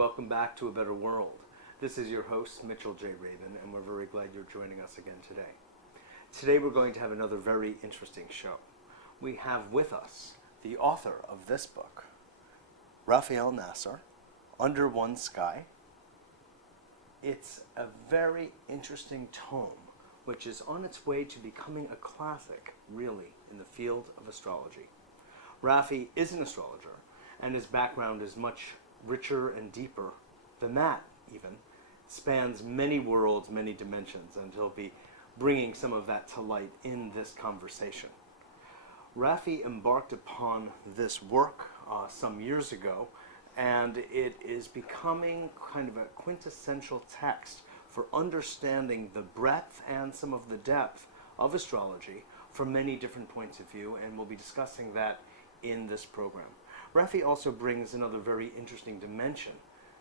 Welcome back to A Better World. This is your host, Mitchell J. Rabin, and we're very glad you're joining us again today. Today we're going to have another very interesting show. We have with us the author of this book, Rafael Nasser, Under One Sky. It's a very interesting tome, which is on its way to becoming a classic, really, in the field of astrology. Rafi is an astrologer, and his background is much richer and deeper than that, even. Spans many worlds, many dimensions, and he'll be bringing some of that to light in this conversation. Rafi embarked upon this work some years ago, and it is becoming kind of a quintessential text for understanding the breadth and some of the depth of astrology from many different points of view, and we'll be discussing that in this program. Rafi also brings another very interesting dimension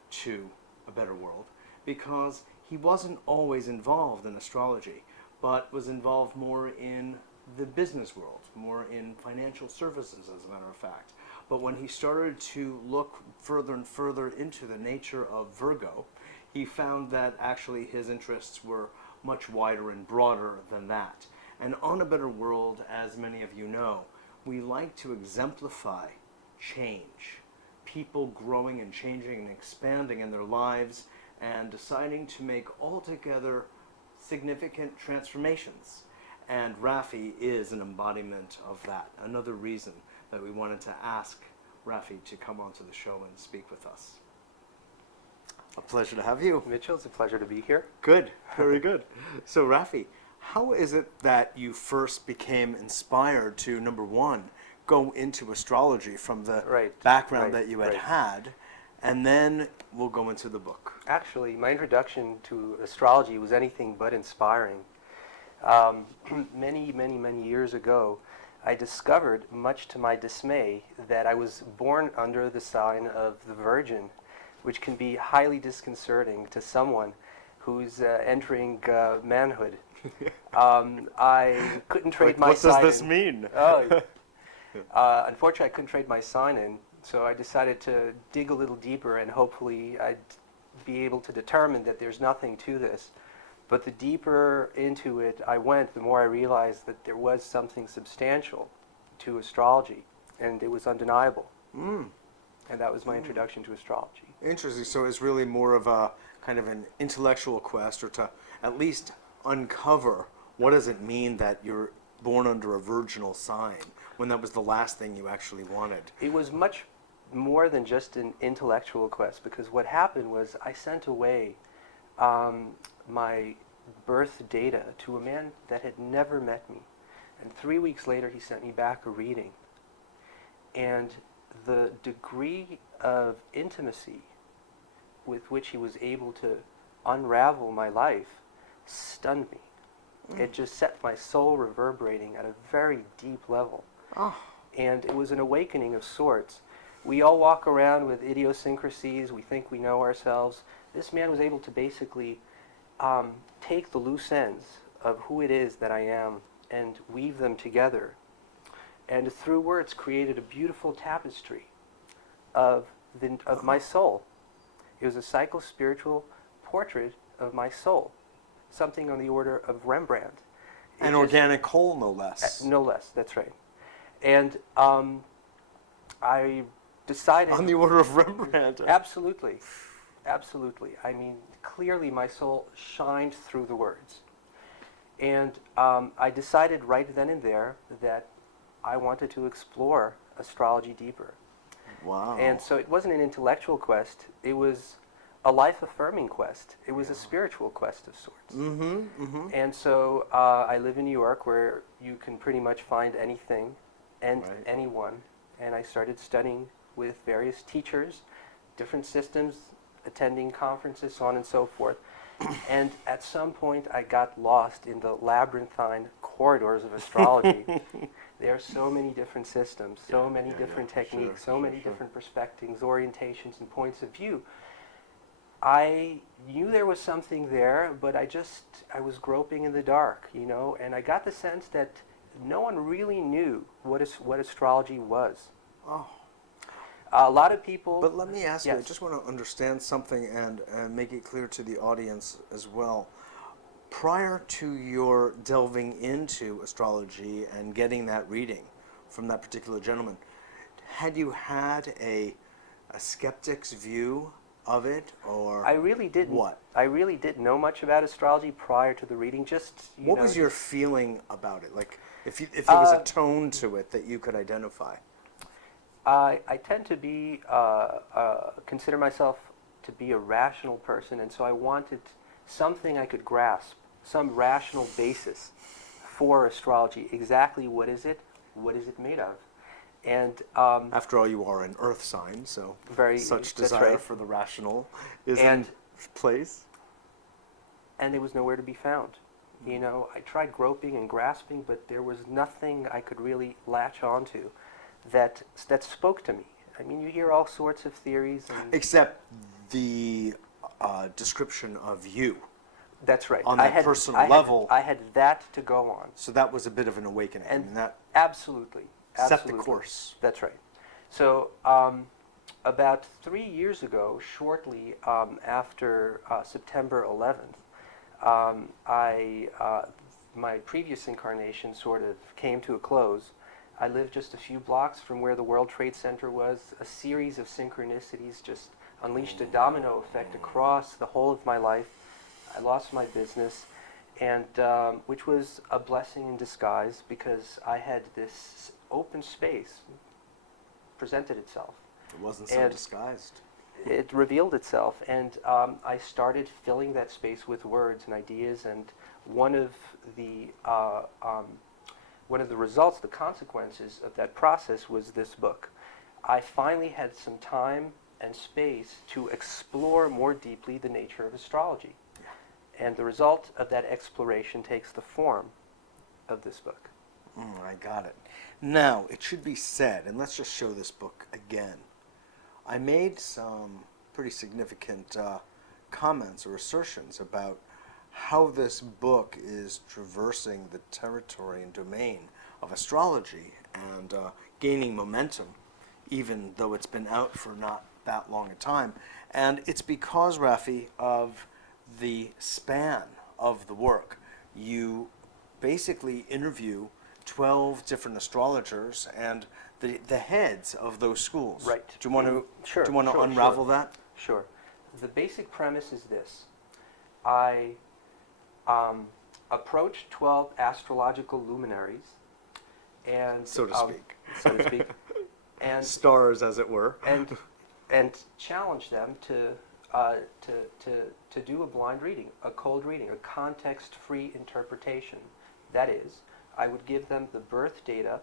to A Better World, because he wasn't always involved in astrology, but was involved more in the business world, more in financial services, as a matter of fact. But when he started to look further and further into the nature of Virgo, he found that actually his interests were much wider and broader than that. And on A Better World, as many of you know, we like to exemplify change, people growing and changing and expanding in their lives and deciding to make altogether significant transformations. And Rafi is an embodiment of that. Another reason that we wanted to ask Rafi to come onto the show and speak with us. A pleasure to have you. Mitchell, it's a pleasure to be here. Good, very good. So Rafi, how is it that you first became inspired to, number one, go into astrology from the background that you had, and then we'll go into the book? Actually, my introduction to astrology was anything but inspiring. Many years ago, I discovered, much to my dismay, that I was born under the sign of the Virgin, which can be highly disconcerting to someone who's entering manhood. I couldn't trade my sign. What does this mean? Unfortunately, I couldn't trade my sign in, so I decided to dig a little deeper, and hopefully I'd be able to determine that there's nothing to this. But the deeper into it I went, the more I realized that there was something substantial to astrology, and it was undeniable. And that was my introduction to astrology. Interesting. So it's really more of a kind of an intellectual quest, or to at least uncover what does it mean that you're born under a virginal sign, when that was the last thing you actually wanted. It was much more than just an intellectual quest, because what happened was I sent away my birth data to a man that had never met me. And 3 weeks later, he sent me back a reading. And the degree of intimacy with which he was able to unravel my life stunned me. It just set my soul reverberating at a very deep level. And it was an awakening of sorts. We all walk around with idiosyncrasies. We think we know ourselves. This man was able to basically take the loose ends of who it is that I am and weave them together. And through words created a beautiful tapestry of my soul. It was a psycho-spiritual portrait of my soul, something on the order of Rembrandt. An organic whole, no less. No less, that's right. And I decided... On the order of Rembrandt. Absolutely. Absolutely. I mean, clearly my soul shined through the words. And I decided right then and there that I wanted to explore astrology deeper. Wow. And so it wasn't an intellectual quest. It was a life-affirming quest. It was a spiritual quest of sorts. And so I live in New York, where you can pretty much find anything and anyone. And I started studying with various teachers, different systems, attending conferences, so on and so forth. And at some point, I got lost in the labyrinthine corridors of astrology. There are so many different systems, so many different techniques, so many different perspectives, orientations, and points of view. I knew there was something there, but I was groping in the dark, you know, and I got the sense that no one really knew what astrology was. A lot of people. But let me ask you, I Yes. just want to understand something and make it clear to the audience as well. Prior to your delving into astrology and getting that reading from that particular gentleman, had you had a skeptic's view of it, or I really didn't. what? I really didn't know much about astrology prior to the reading. Just What was your feeling about it? Like, if there was a tone to it that you could identify? I tend to be consider myself to be a rational person, and so I wanted something I could grasp, some rational basis for astrology. Exactly what is it? What is it made of? And After all, you are an earth sign, so such that's desire right. for the rational is And- in place. And it was nowhere to be found. You know, I tried groping and grasping, but there was nothing I could really latch onto that spoke to me. I mean, you hear all sorts of theories, and Except the description of you. that's right. On that personal level. I had that to go on. So that was a bit of an awakening. And I mean, that Absolutely. set the Absolutely. course. That's right. So about 3 years ago, shortly after September 11th, my previous incarnation sort of came to a close. I lived just a few blocks from where the World Trade Center was. A series of synchronicities just unleashed a domino effect across the whole of my life. I lost my business, and which was a blessing in disguise, because I had this open space presented itself. It wasn't so And- disguised. It revealed itself, and I started filling that space with words and ideas. And one of the results, the consequences of that process, was this book. I finally had some time and space to explore more deeply the nature of astrology, and the result of that exploration takes the form of this book. I got it. Now, it should be said, and let's just show this book again. I made some pretty significant comments or assertions about how this book is traversing the territory and domain of astrology and gaining momentum, even though it's been out for not that long a time. And it's because, Rafi, of the span of the work. You basically interview 12 different astrologers and the heads of those schools. Right. Do you want to Sure, do you want to sure, unravel sure. that? Sure. The basic premise is this. I approached 12 astrological luminaries, and So to speak. so to speak, and Stars, as it were. and challenged them to do a blind reading, a cold reading, a context-free interpretation. That is, I would give them the birth data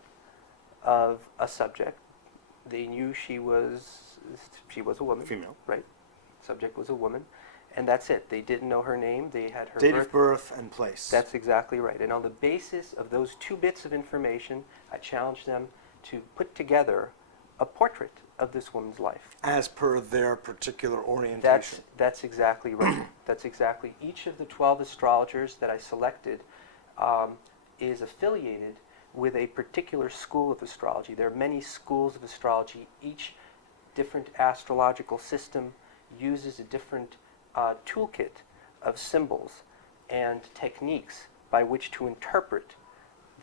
of a subject. They knew she was a woman. Female. Right. Subject was a woman, and that's it. They didn't know her name. They had her Date birth. of birth and place. That's exactly right. And on the basis of those 2 bits of information, I challenged them to put together a portrait of this woman's life. as per their particular orientation. That's exactly right. That's exactly. Each of the 12 astrologers that I selected is affiliated with a particular school of astrology. There are many schools of astrology. Each different astrological system uses a different toolkit of symbols and techniques by which to interpret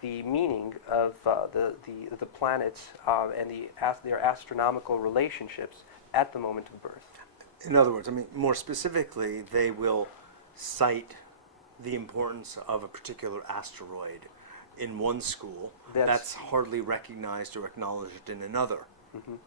the meaning of the planets and their astronomical relationships at the moment of birth. In other words, I mean, more specifically, they will cite the importance of a particular asteroid in one school that's hardly recognized or acknowledged in another,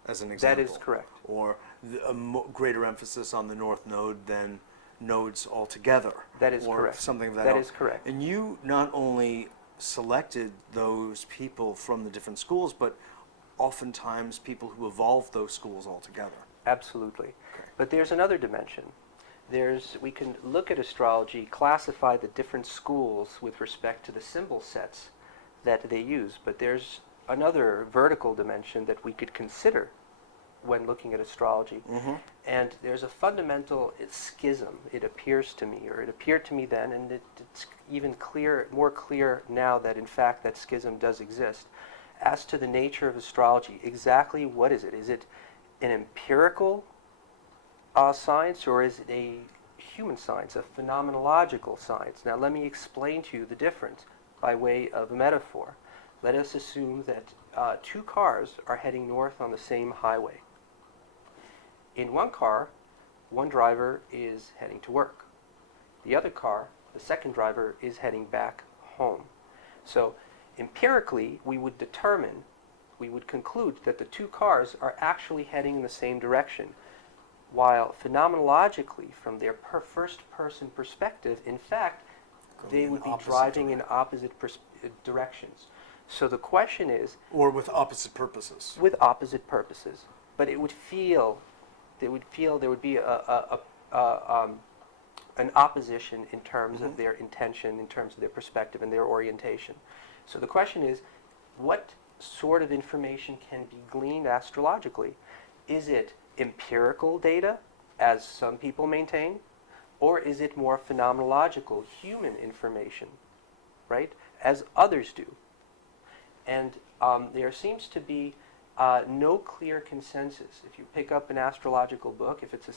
as an example. That is correct. Or a greater emphasis on the North Node than nodes altogether. That is or correct. Something of that. That ilk. is correct. And you not only selected those people from the different schools, but oftentimes people who evolved those schools altogether. Absolutely. But there's another dimension. We can look at astrology, classify the different schools with respect to the symbol sets that they use, but there's another vertical dimension that we could consider when looking at astrology. And there's a fundamental schism, it appears to me, or it appeared to me then, and it's even more clear now that in fact that schism does exist, as to the nature of astrology. Exactly what is it? an empirical science, or is it a human science, a phenomenological science? Now let me explain to you the difference by way of a metaphor. Let us assume that two cars are heading north on the same highway. In one car, one driver is heading to work. The other car, the second driver, is heading back home. So empirically, we would conclude that the two cars are actually heading in the same direction, while phenomenologically, from their first-person perspective, in fact, they would be driving in opposite directions. So the question is... Or with opposite purposes. With opposite purposes. But it would feel... there would be an opposition in terms of their intention, in terms of their perspective and their orientation. So the question is, what sort of information can be gleaned astrologically? Is it empirical data, as some people maintain, or is it more phenomenological, human information, right, as others do? And there seems to be no clear consensus. If you pick up an astrological book, if it's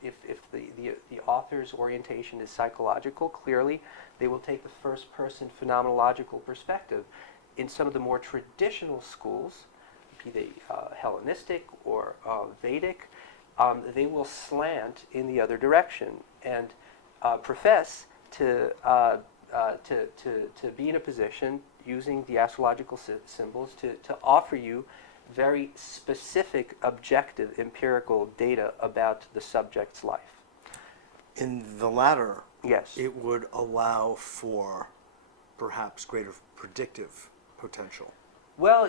if the author's orientation is psychological, clearly they will take the first-person phenomenological perspective. In some of the more traditional schools, be they Hellenistic or Vedic, they will slant in the other direction and profess to be in a position, using the astrological symbols, to offer you very specific, objective, empirical data about the subject's life. In the latter, yes, it would allow for perhaps greater predictive potential. Well,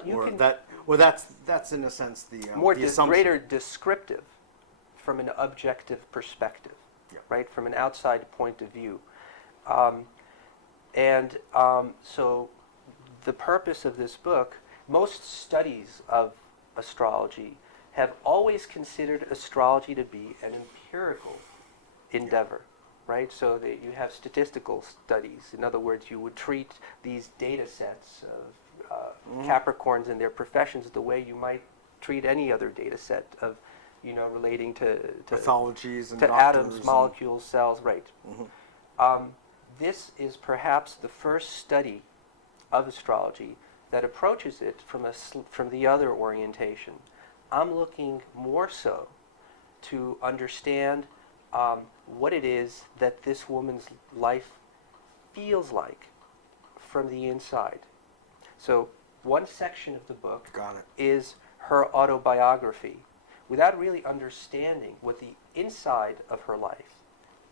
that's in a sense the assumption. Greater descriptive, from an objective perspective, right, from an outside point of view, so the purpose of this book. Most studies of astrology have always considered astrology to be an empirical endeavor, right? So that you have statistical studies. In other words, you would treat these data sets of Capricorns and their professions the way you might treat any other data set of, relating to pathologies and to atoms, molecules, cells, right? This is perhaps the first study of astrology that approaches it from the other orientation. I'm looking more so to understand what it is that this woman's life feels like from the inside. So one section of the book is her autobiography, without really understanding what the inside of her life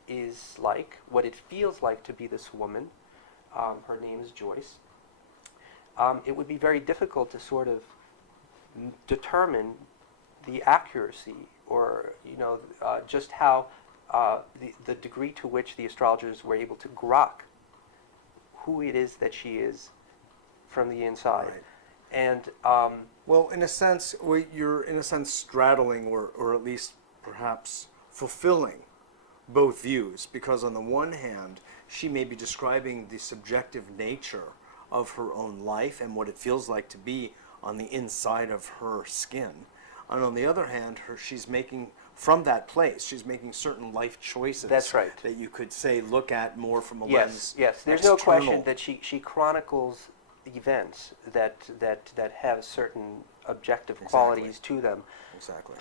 is like, what it feels like to be this woman. Her name is Joyce. It would be very difficult to sort of determine the accuracy, or just how the degree to which the astrologers were able to grok who it is that she is from the inside. Right. And well, in a sense, you're straddling, or at least perhaps fulfilling both views, because on the one hand, she may be describing the subjective nature of her own life and what it feels like to be on the inside of her skin. And on the other hand, she's making, from that place, she's making certain life choices. That's right. That you could say look at more from a lens. Yes, there's external. no question that she chronicles events that have certain objective qualities to them. Exactly.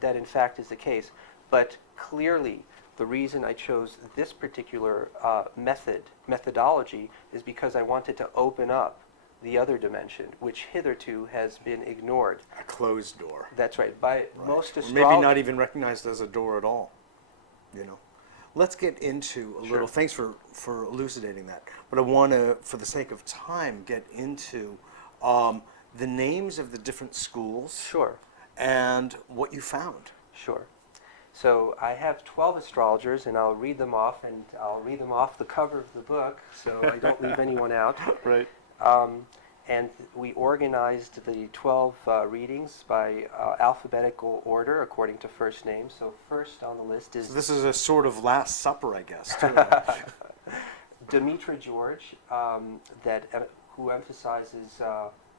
That in fact is the case. But clearly, the reason I chose this particular methodology is because I wanted to open up the other dimension, which hitherto has been ignored. A closed door. That's right. By most or astrologers, maybe not even recognized as a door at all. Let's get into a little. Thanks for elucidating that. But I want to, for the sake of time, get into the names of the different schools. Sure. And what you found. Sure. So I have 12 astrologers, and I'll read them off, and I'll read them off the cover of the book, so I don't leave anyone out. Right. And we organized the 12 readings by alphabetical order according to first name. So first on the list is... So this is a sort of Last Supper, I guess, too. Demetra George, who emphasizes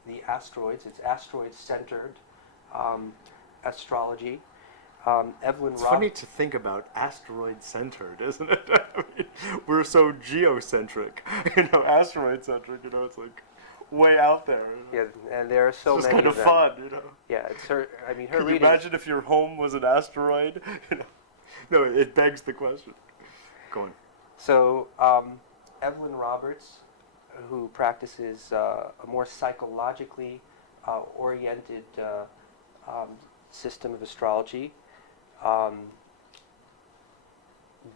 the asteroids. It's asteroid-centered astrology. Evelyn It's funny to think about asteroid-centered, isn't it? I mean, we're so geocentric, asteroid-centric. It's like way out there. Yeah, and there are so It's just many kind of fun. Yeah, it's her. I mean, her Can you reading. imagine if your home was an asteroid? No, it begs the question. Go on. So, Evelyn Roberts, who practices a more psychologically oriented system of astrology.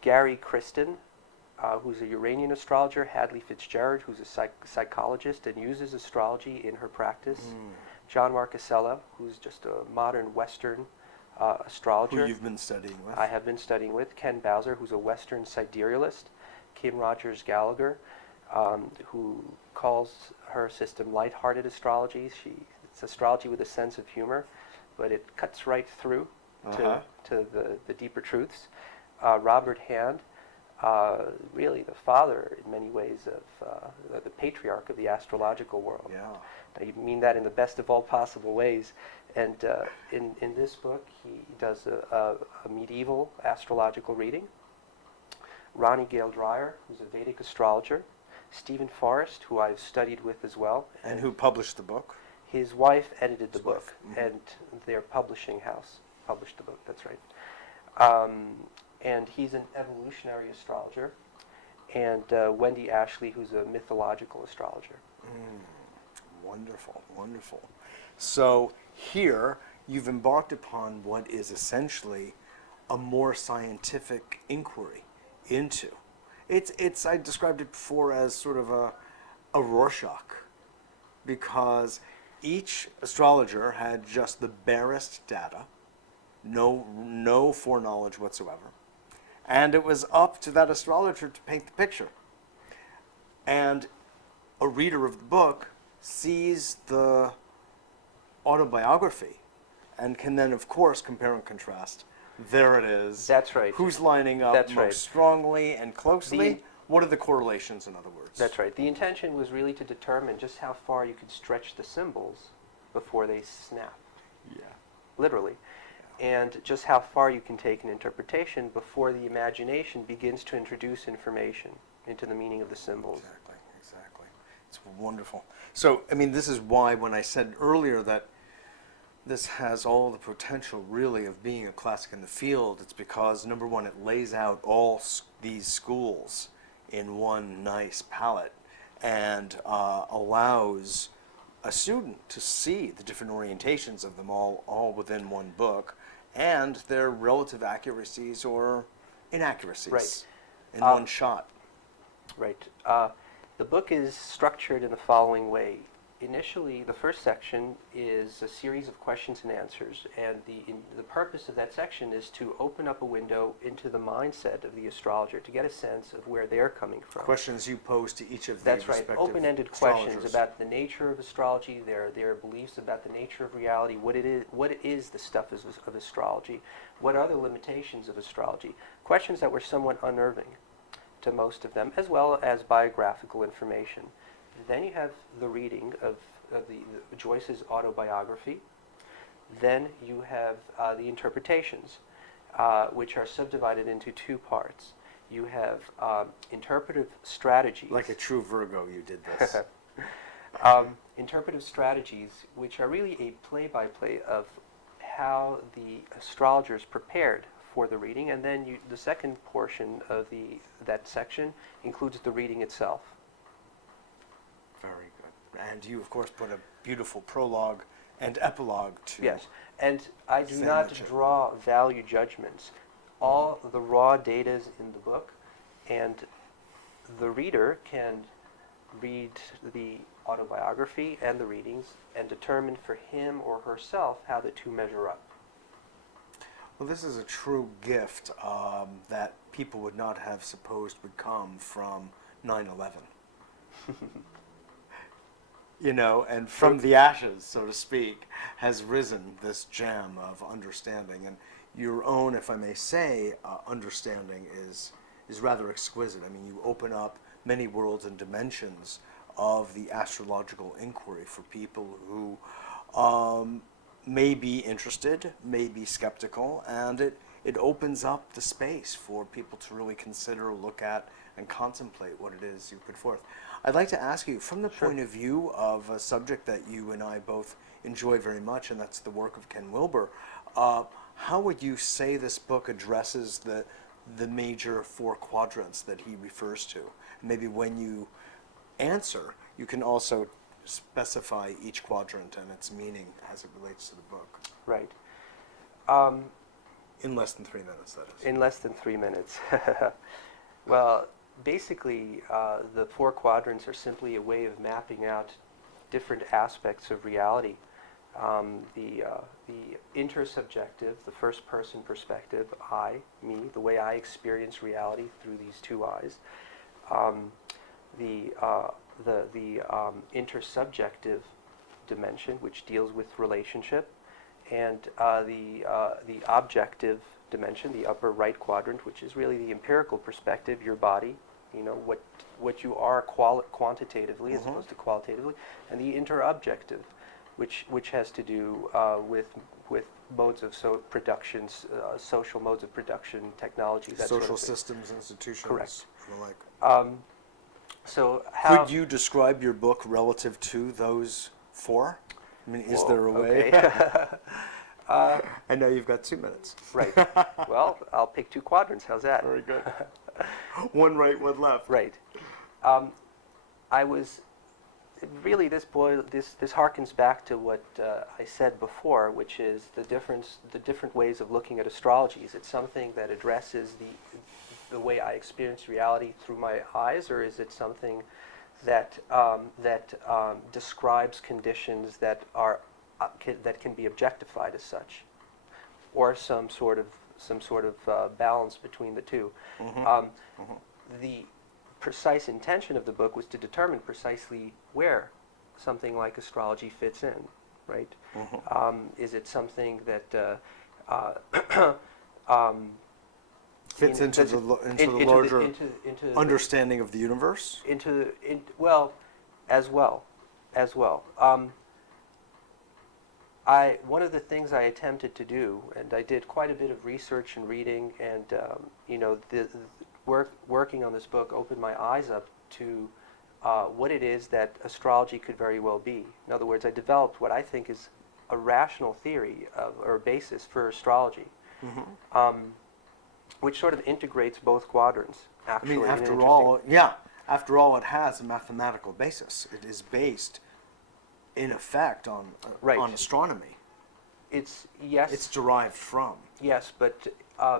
Gary Kristen, who's a Uranian astrologer. Hadley Fitzgerald, who's a psychologist and uses astrology in her practice. John Marcasella, who's just a modern Western astrologer. Who you've been studying with. I have been studying with. Ken Bowser, who's a Western siderealist. Kim Rogers Gallagher, who calls her system lighthearted astrology. It's astrology with a sense of humor, but it cuts right through to the deeper truths. Robert Hand, really the father in many ways of the patriarch of the astrological world. Yeah. I mean that in the best of all possible ways. And in this book, he does a medieval astrological reading. Ronnie Gale Dreyer, who's a Vedic astrologer. Stephen Forrest, who I've studied with as well. And who published the book? His wife edited the His book, wife. and their publishing house published the book, that's right. And he's an evolutionary astrologer. And Wendy Ashley, who's a mythological astrologer. Wonderful, wonderful. So here you've embarked upon what is essentially a more scientific inquiry into. It's I described it before as sort of a Rorschach, because each astrologer had just the barest data, no foreknowledge whatsoever, and it was up to that astrologer to paint the picture. And a reader of the book sees the autobiography and can then, of course, compare and contrast. There it is. That's right. Who's lining up That's most right. strongly and closely? What are the correlations, in other words? That's right. The intention was really to determine just how far you could stretch the symbols before they snap. Yeah. Literally. And just how far you can take an interpretation before the imagination begins to introduce information into the meaning of the symbols. Exactly. It's wonderful. So, I mean, this is why when I said earlier that this has all the potential, really, of being a classic in the field, it's because, number one, it lays out all these schools in one nice palette and allows a student to see the different orientations of them all within one book and their relative accuracies or inaccuracies in one shot. Right. The book is structured in the following way. Initially, the first section is a series of questions and answers, and the purpose of that section is to open up a window into the mindset of the astrologer to get a sense of where they're coming from. Questions you pose to each of the That's right, respective open-ended questions about the nature of astrology, their beliefs about the nature of reality, what is the stuff of astrology, what are the limitations of astrology, questions that were somewhat unnerving to most of them, as well as biographical information. Then you have the reading of Joyce's autobiography. Then you have the interpretations, which are subdivided into two parts. You have interpretive strategies. Like a true Virgo, you did this. Interpretive strategies, which are really a play-by-play of how the astrologers prepared for the reading, and then the second portion of that section includes the reading itself. Very good. And you, of course, put a beautiful prologue and epilogue to. Yes, and I do not sandwich it. draw value judgments. All the raw data is in the book, and the reader can read the autobiography and the readings and determine for him or herself how the two measure up. Well, this is a true gift that people would not have supposed would come from 9/11. And from the ashes, so to speak, has risen this gem of understanding. And your own, if I may say, understanding is rather exquisite. I mean, you open up many worlds and dimensions of the astrological inquiry for people who may be interested, may be skeptical, and it opens up the space for people to really consider, look at, and contemplate what it is you put forth. I'd like to ask you, from the point of view of a subject that you and I both enjoy very much, and that's the work of Ken Wilber, how would you say this book addresses the major four quadrants that he refers to? Maybe when you answer, you can also specify each quadrant and its meaning as it relates to the book. Right. In less than 3 minutes, that is. In less than 3 minutes. Well, basically, the four quadrants are simply a way of mapping out different aspects of reality. The intersubjective, the first-person perspective, I, me, the way I experience reality through these two eyes. The intersubjective dimension, which deals with relationship, and the objective dimension, the upper right quadrant, which is really the empirical perspective, your body, you know, what you are quantitatively as opposed to qualitatively, and the interobjective, which has to do with modes of production, social modes of production, technology, that social sort of thing. systems, institutions, Correct. and the like. So how could you describe your book relative to those four? I mean, is there a way? Okay. I know you've got 2 minutes. Right. Well, I'll pick two quadrants. How's that? Very good. One right, one left. Right. I was really this harkens back to what I said before, which is the different ways of looking at astrology. Is it something that addresses the way I experience reality through my eyes, or is it something that describes conditions that are that can be objectified as such, or some sort of balance between the two? The precise intention of the book was to determine precisely where something like astrology fits in, right? Is it something that fits into the larger understanding of the universe? As well. One of the things I attempted to do, and I did quite a bit of research and reading, and working on this book opened my eyes up to what it is that astrology could very well be. In other words, I developed what I think is a rational theory or basis for astrology, which sort of integrates both quadrants. Actually, I mean, after all, it has a mathematical basis. It is based, in effect, on astronomy. It's derived from. Yes, but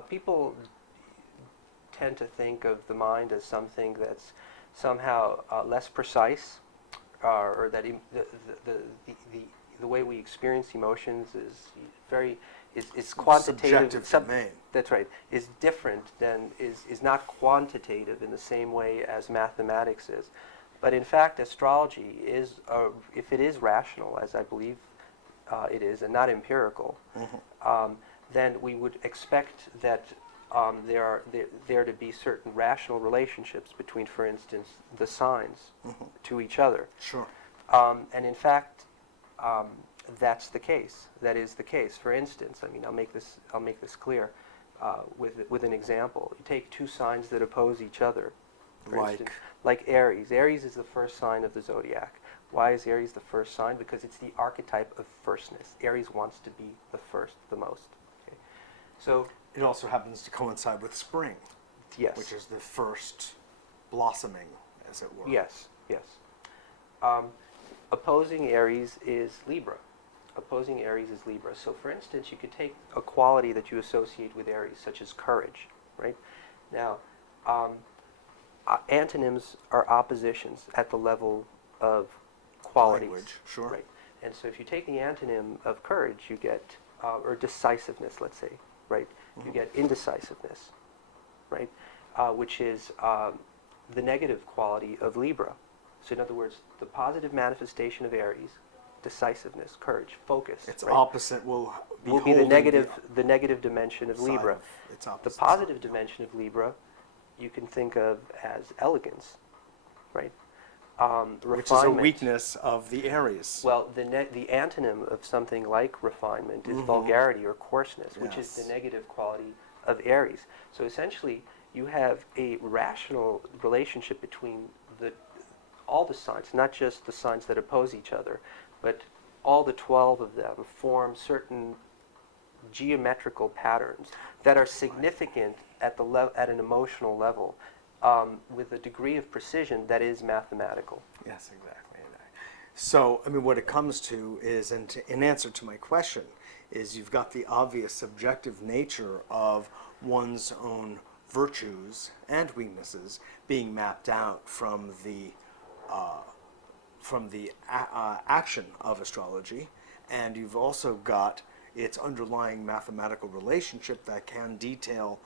people tend to think of the mind as something that's somehow less precise, or that the way we experience emotions is quantitative. Subjective domain. That's right. Is different than is not quantitative in the same way as mathematics is. But in fact, astrology is, if it is rational, as I believe it is, and not empirical, then we would expect that there to be certain rational relationships between, for instance, the signs to each other. Sure. And in fact, that's the case. That is the case. For instance, I mean, I'll make this clear with an example. You take two signs that oppose each other. For instance, like Aries. Aries is the first sign of the zodiac. Why is Aries the first sign? Because it's the archetype of firstness. Aries wants to be the first, the most. Okay. So it also happens to coincide with spring. Yes. Which is the first blossoming, as it were. Yes. Opposing Aries is Libra. So, for instance, you could take a quality that you associate with Aries, such as courage, right? Now, antonyms are oppositions at the level of qualities. Language, sure. Right. And so if you take the antonym of courage, you get, or decisiveness, let's say, right? You get indecisiveness, right? Which is the negative quality of Libra. So in other words, the positive manifestation of Aries, decisiveness, courage, focus. Its right? opposite will be the negative dimension of Libra. The positive dimension of Libra you can think of as elegance, right? refinement. Which is a weakness of the Aries. Well, the antonym of something like refinement is vulgarity or coarseness, which is the negative quality of Aries. So essentially, you have a rational relationship between all the signs, not just the signs that oppose each other, but all the 12 of them form certain geometrical patterns that are significant at an emotional level, with a degree of precision that is mathematical. Yes, exactly. So, I mean, what it comes to is, and in answer to my question, is you've got the obvious subjective nature of one's own virtues and weaknesses being mapped out from the action of astrology, and you've also got its underlying mathematical relationship that can detail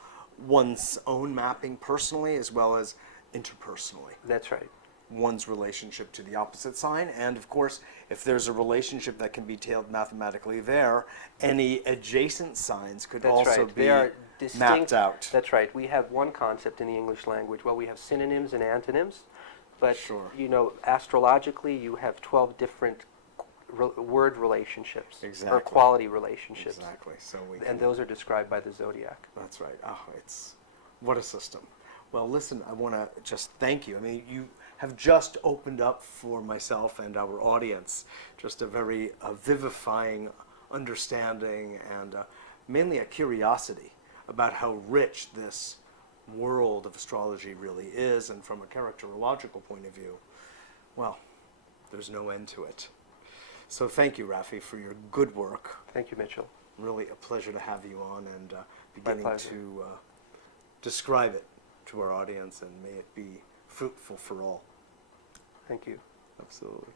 one's own mapping personally as well as interpersonally. That's right. One's relationship to the opposite sign, and of course, if there's a relationship that can be detailed mathematically there, any adjacent signs could also be mapped out. That's right. We have one concept in the English language. Well, we have synonyms and antonyms, but you know, astrologically, you have 12 different word relationships or quality relationships. Exactly. So and those are described by the zodiac. That's right. Oh, what a system. Well, listen, I want to just thank you. I mean, you have just opened up for myself and our audience just a very vivifying understanding and mainly a curiosity about how rich this world of astrology really is, and from a characterological point of view, well, there's no end to it. So thank you, Rafi, for your good work. Thank you, Mitchell. Really a pleasure to have you on and beginning to describe it to our audience, and may it be fruitful for all. Thank you. Absolutely.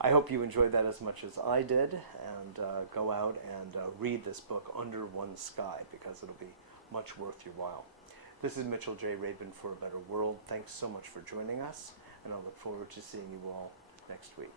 I hope you enjoyed that as much as I did, and go out and read this book, Under One Sky, because it'll be much worth your while. This is Mitchell J. Rabin for A Better World. Thanks so much for joining us, and I look forward to seeing you all next week.